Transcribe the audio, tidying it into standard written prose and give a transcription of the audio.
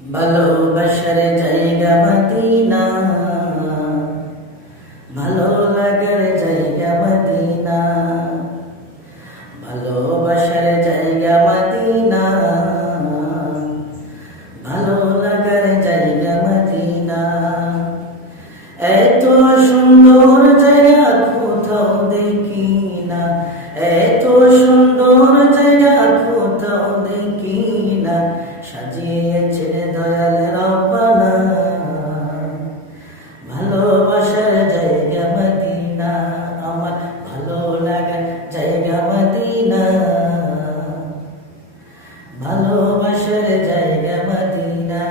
ভালোবাসার জায়গা মদিনা, ভালো লাগার জায়গা মদিনা, ভালোবাসার জায়গা মদিনা, ভালো লাগার জায়গা মদিনা। এত সুন্দর জায়গা কোথাও দেখি না, এত সুন্দর জায়গা কোথাও দেখি না, সাজিয়েছে দয়াল রব্বানা। ভালোবাসার জায়গা মদিনা, আমার ভালো লাগার জায়গা মদিনা, ভালোবাসার জায়গা মদিনা।